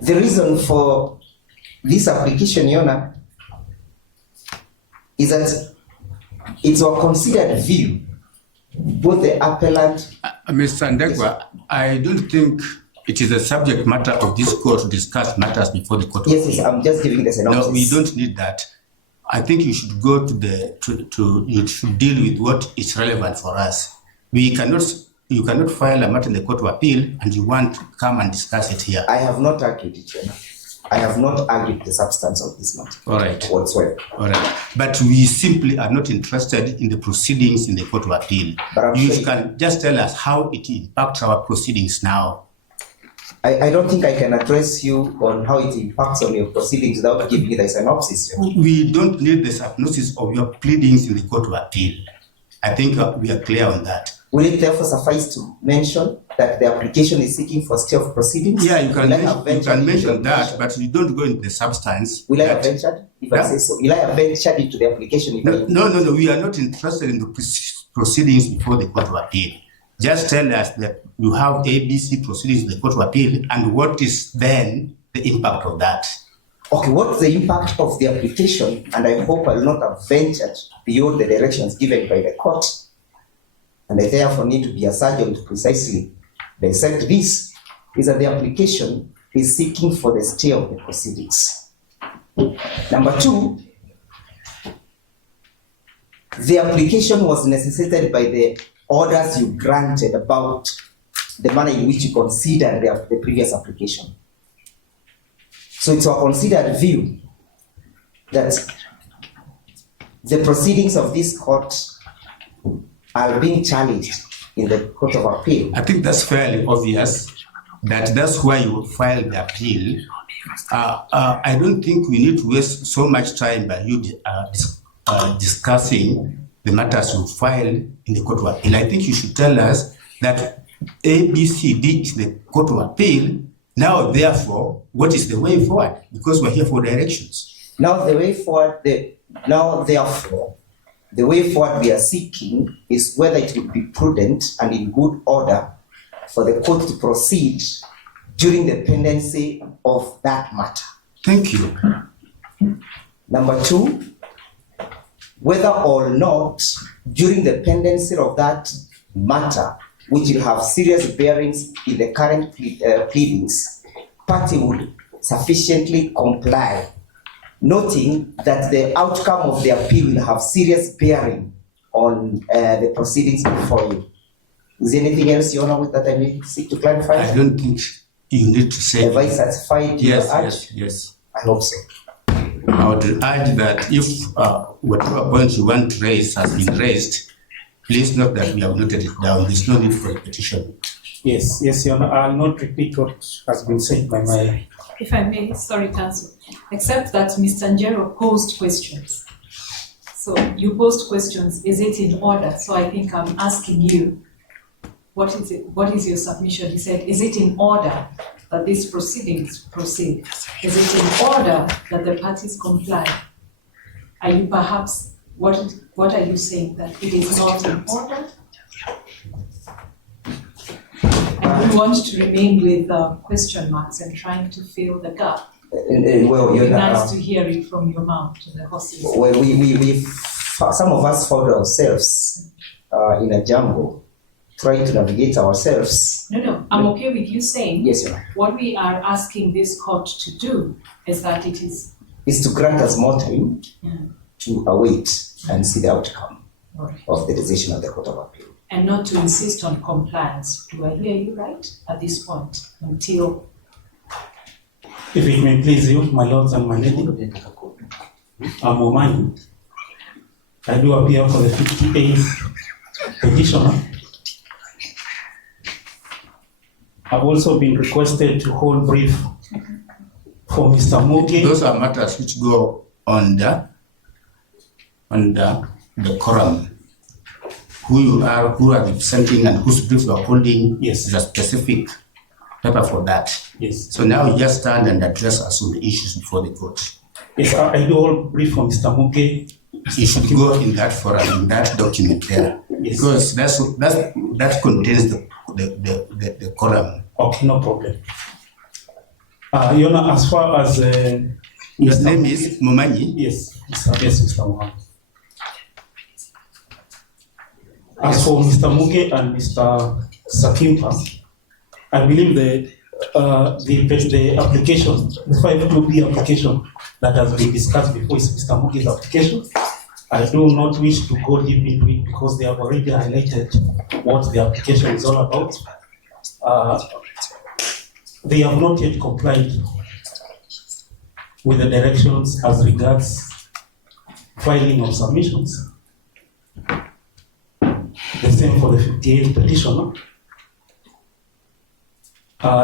The reason for this application, Your Honor, is that it's a considered view, both the appellant. Mr. Ndegwa, I don't think it is a subject matter of this court to discuss matters before the court. Yes, I'm just giving the synopsis. No, we don't need that. I think you should go to you should deal with what is relevant for us. You cannot file a matter in the Court of Appeal and you want to come and discuss it here. I have not argued it, Your Honor. I have not argued the substance of this matter. All right. Whatsoever. All right. But we simply are not interested in the proceedings in the Court of Appeal. But you can just tell us how it impacts our proceedings now. I don't think I can address you on how it impacts on your proceedings without giving you the synopsis. We don't need the synopsis of your pleadings in the Court of Appeal. I think we are clear on that. Will it therefore suffice to mention that the application is seeking for stay of proceedings? Yeah, you can mention that, but you don't go into the substance. Will I have ventured? If I say so, will I have ventured into the application? No, we are not interested in the proceedings before the Court of Appeal. Just tell us that you have ABC proceedings in the Court of Appeal and what is then the impact of that. Okay, what's the impact of the application? And I hope I will not have ventured beyond the directions given by the court. And I therefore need to be a surgeon to precisely dissect this, is that the application is seeking for the stay of the proceedings. Number two, the application was necessitated by the orders you granted about the manner in which you considered the previous application. So it's a considered view that the proceedings of this court are being challenged in the Court of Appeal. I think that's fairly obvious that that's why you filed the appeal. I don't think we need to waste so much time by you discussing the matters you filed in the Court of Appeal. I think you should tell us that ABCD is the Court of Appeal. Now, therefore, what is the way forward? Because we're here for directions. Now, the way forward, therefore, the way forward we are seeking is whether it would be prudent and in good order for the court to proceed during the pendency of that matter. Thank you. Number two, whether or not during the pendency of that matter, which will have serious bearings in the current pleadings, party would sufficiently comply, noting that the outcome of the appeal will have serious bearing on the proceedings before you. Is there anything else, Your Honor, that I need to seek to clarify? I don't think you need to say. Have I satisfied your urge? Yes. I hope so. I would urge that if whatever point you want to raise has been raised, please note that we have noted it down. There's no need for repetition. Yes, Your Honor. I'll not repeat what has been said by my... If I may, sorry, Counsel, except that Mr. Njero posed questions. So you posed questions, is it in order? So I think I'm asking you, what is it? What is your submission? He said, is it in order that these proceedings proceed? Is it in order that the parties comply? Are you perhaps, what are you saying, that it is not in order? I don't want to remain with question marks and trying to fill the gap. Well, It's nice to hear it from your mouth to the horses. Well, some of us found ourselves in a jungle, trying to navigate ourselves. No, I'm okay with you saying. Yes, Your Honor. What we are asking this court to do is that it is to grant us more time to await and see the outcome of the decision of the Court of Appeal. and not to insist on compliance. Do I hear you right at this point until? If it may please you, my lords and my lady, I'm Omani. I do appear for the 58th petitioner. I've also been requested to hold brief for Mr. Muge. Those are matters which go under the quorum. Who you are representing, and whose brief you are holding. Yes. Is a specific paper for that. Yes. So now you just stand and address us on the issues before the court. Yes, I do hold brief for Mr. Muge. You should go in that forum, in that document there. Yes. Because that contains the quorum. Okay, no problem. Your Honor, as far as Your name is Momanyi? yes, Mr. Mohammed. As for Mr. Muge and Mr. Sakimpa, I believe the application, the 5.2b application that has been discussed before is Mr. Muge's application. I do not wish to go deep into it because they have already highlighted what the application is all about. They have not yet complied with the directions as regards filing of submissions. The same for the 58th petitioner.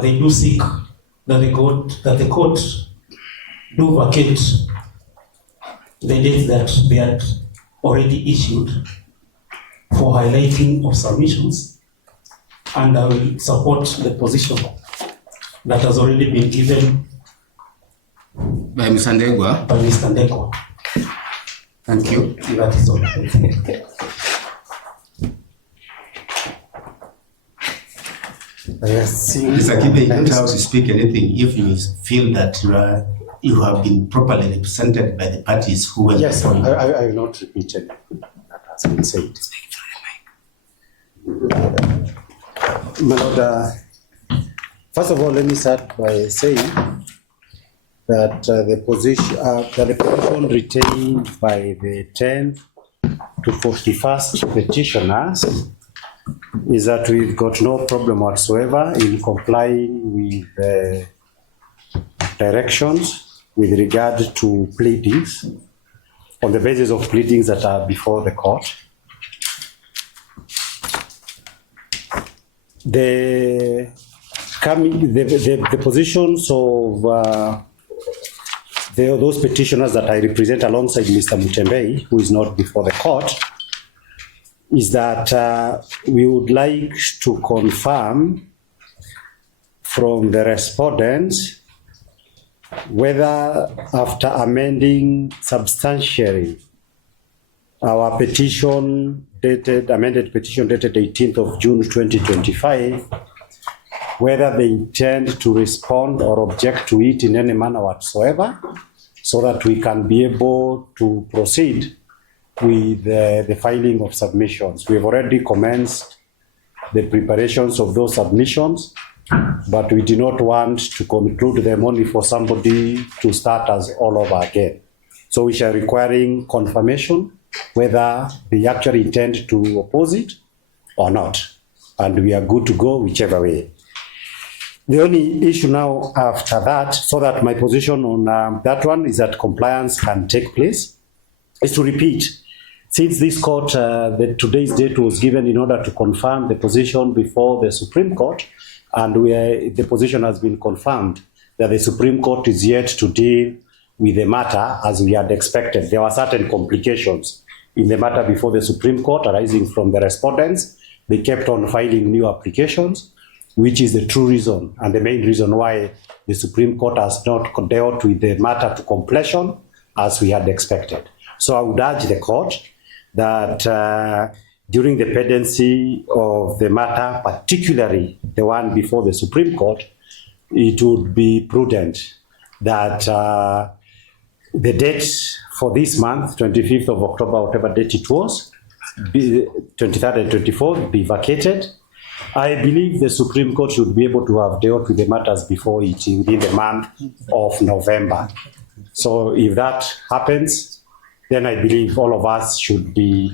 They do seek that the court do vacate the dates that they had already issued for highlighting of submissions, and I will support the position that has already been given By Mr. Ndegwa. by Mr. Ndegwa. Thank you. That is all. Mr. Kibe, you don't have to speak anything if you feel that you have been properly represented by the parties who were Yes, before you. I will not repeat anything that has been said. My Lord, first of all, let me start by saying that the position retained by the 10th to 41st petitioners is that we've got no problem whatsoever in complying with the directions with regard to pleadings on the basis of pleadings that are before the court. The positions of those petitioners that I represent alongside Mr. Mutembei, who is not before the court, is that we would like to confirm from the respondents whether after amending substantially our amended petition dated 18th of June 2025, whether they intend to respond or object to it in any manner whatsoever, so that we can be able to proceed with the filing of submissions. We have already commenced the preparations of those submissions, but we do not want to conclude them only for somebody to start us all over again. So we shall requiring confirmation whether they actually intend to oppose it or not. And we are good to go whichever way. The only issue now after that, so that my position on that one is that compliance can take place, is to repeat. Since this court, today's date was given in order to confirm the position before the Supreme Court, and the position has been confirmed that the Supreme Court is yet to deal with the matter as we had expected. There were certain complications in the matter before the Supreme Court arising from the respondents. They kept on filing new applications, which is the true reason and the main reason why the Supreme Court has not dealt with the matter to completion as we had expected. So I would urge the court that during the pendency of the matter, particularly the one before the Supreme Court, it would be prudent that the date for this month, 25th of October, whatever date it was, 23rd and 24th, be vacated. I believe the Supreme Court should be able to have dealt with the matters before it within the month of November. So if that happens, then I believe all of us should be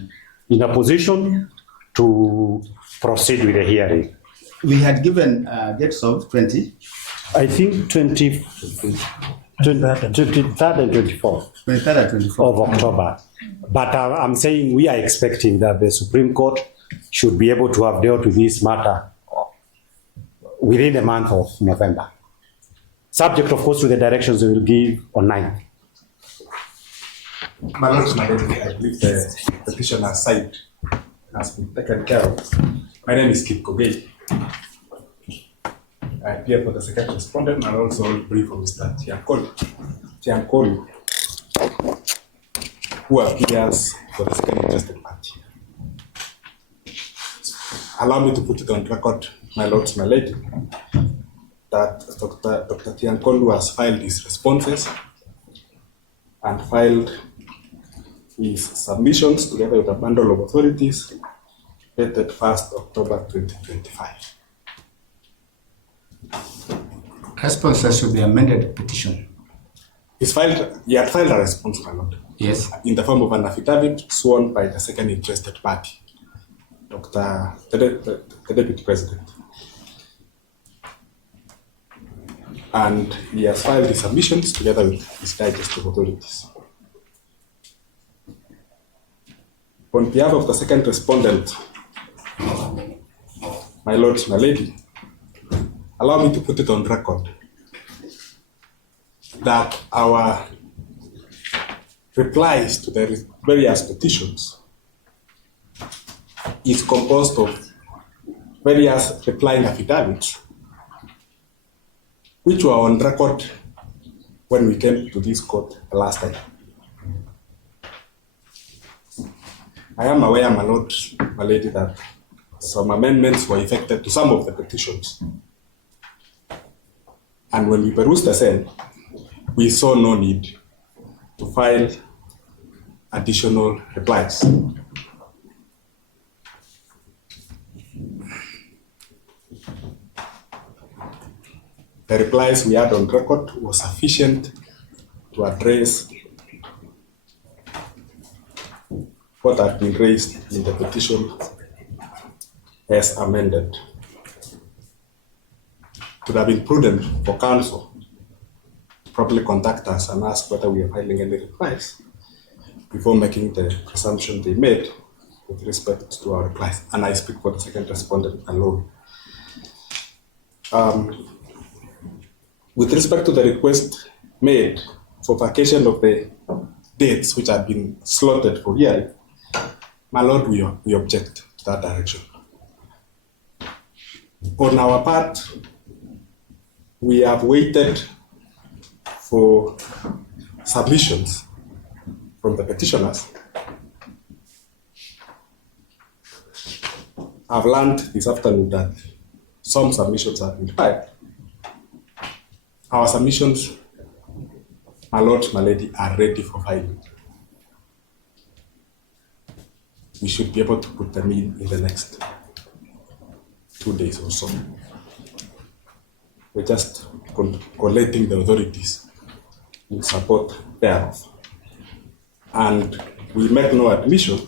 in a position to proceed with the hearing. We had given dates of 20. I think 23rd and 24th 23rd and 24th. of October. But I'm saying we are expecting that the Supreme Court should be able to have dealt with this matter within the month of November. Subject, of course, to the directions we will give on 9th. My Lord, I believe the petitioner side has been taken care of. My name is Kip Kogei. I appear for the second respondent and also brief for Mr. Tiankolu, who appears for the second interested party. Allow me to put it on record, my lords, my lady, that Dr. Tiankolu has filed his responses and filed his submissions together with a bundle of authorities dated 1st October 2025. Responses to the amended petition. He had filed a response, my lord. Yes. In the form of an affidavit sworn by the second interested party, the Deputy President. And he has filed his submissions together with his digestive authorities. On behalf of the second respondent, my lords, my lady, allow me to put it on record that our replies to the various petitions is composed of various replying affidavits which were on record when we came to this court the last time. I am aware, my lord, my lady, that some amendments were effected to some of the petitions. And when we perused the same, we saw no need to file additional replies. The replies we had on record were sufficient to address what had been raised in the petition as amended. It would have been prudent for counsel to properly contact us and ask whether we are filing any replies before making the presumption they made with respect to our replies. And I speak for the second respondent alone. With respect to the request made for vacation of the dates which have been slotted for hearing, my lord, we object to that direction. On our part, we have waited for submissions from the petitioners. I've learned this afternoon that some submissions have been filed. Our submissions, my lord, my lady, are ready for filing. We should be able to put them in the next 2 days or so. We're just collating the authorities in support thereof. And we make no admission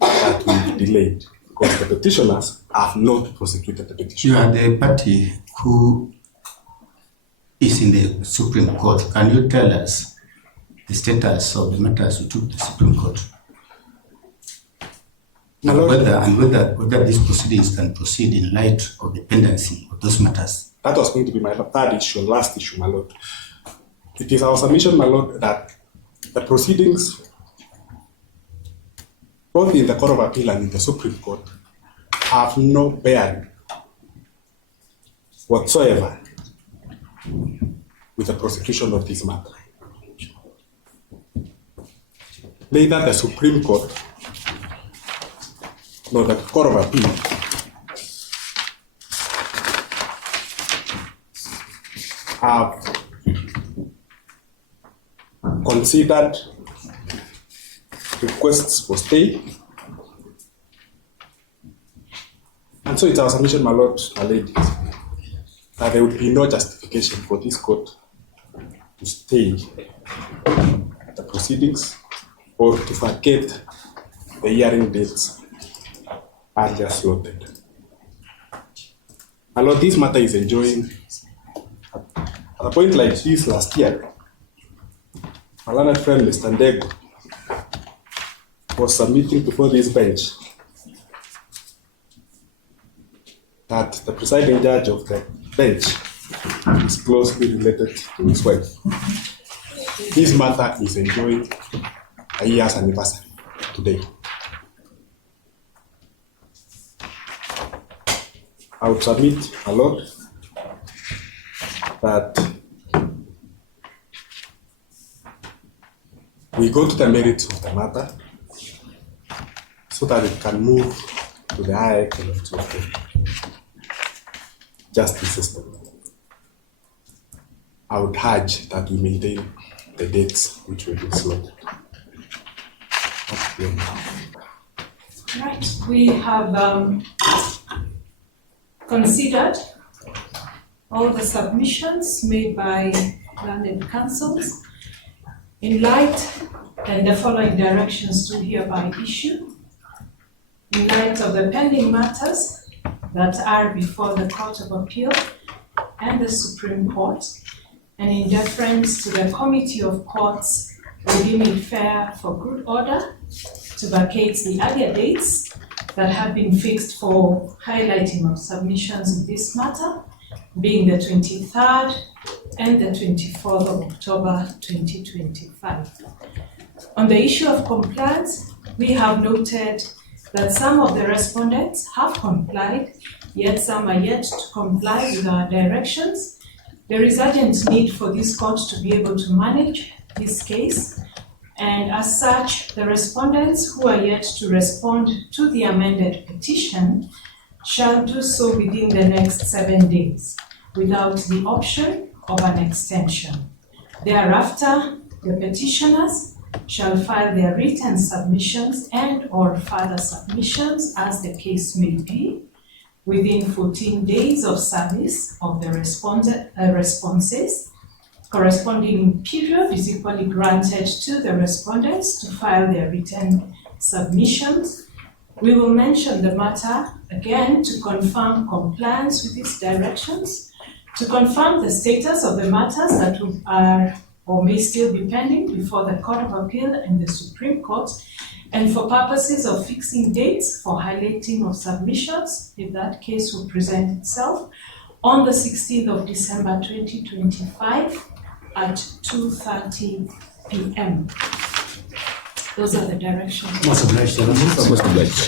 that will be delayed because the petitioners have not prosecuted the petition. You are the party who is in the Supreme Court. Can you tell us the status of the matters you took to the Supreme Court? And whether these proceedings can proceed in light of the pendency of those matters. That was going to be my third issue, last issue, my lord. It is our submission, my lord, that the proceedings, both in the Court of Appeal and in the Supreme Court, have no bearing whatsoever with the prosecution of this matter. Neither the Supreme Court nor the Court of Appeal have considered requests for stay. And so it's our submission, my lord, my ladies, that there would be no justification for this court to stay the proceedings or to vacate the hearing dates earlier slotted. My lord, this matter is enjoying, at a point like this last year, my learned friend Mr. Ndego was submitting before this bench that the presiding judge of the bench is closely related to his wife. This matter is enjoying a year's anniversary today. I would submit, my lord, that we go to the merits of the matter so that it can move to the higher echelons of the justice system. I would urge that we maintain the dates which were slotted. Right, we have considered all the submissions made by learned councils. In light, and the following directions to hereby issue. In light of the pending matters that are before the Court of Appeal and the Supreme Court, and in deference to the Committee of Courts, we deem it fair for good order to vacate the earlier dates that have been fixed for highlighting of submissions in this matter, being the 23rd and the 24th of October 2025. On the issue of compliance, we have noted that some of the respondents have complied, yet some are yet to comply with our directions. There is urgent need for this court to be able to manage this case, and as such, the respondents who are yet to respond to the amended petition shall do so within the next 7 days, without the option of an extension. Thereafter, the petitioners shall file their written submissions and/or further submissions as the case may be within 14 days of service of the responses. Corresponding period is equally granted to the respondents to file their written submissions. We will mention the matter again to confirm compliance with these directions, to confirm the status of the matters that are or may still be pending before the Court of Appeal and the Supreme Court, and for purposes of fixing dates for highlighting of submissions, if that case will present itself, on the 16th of December 2025 at 2:30 p.m. Those are the directions. Most obliged.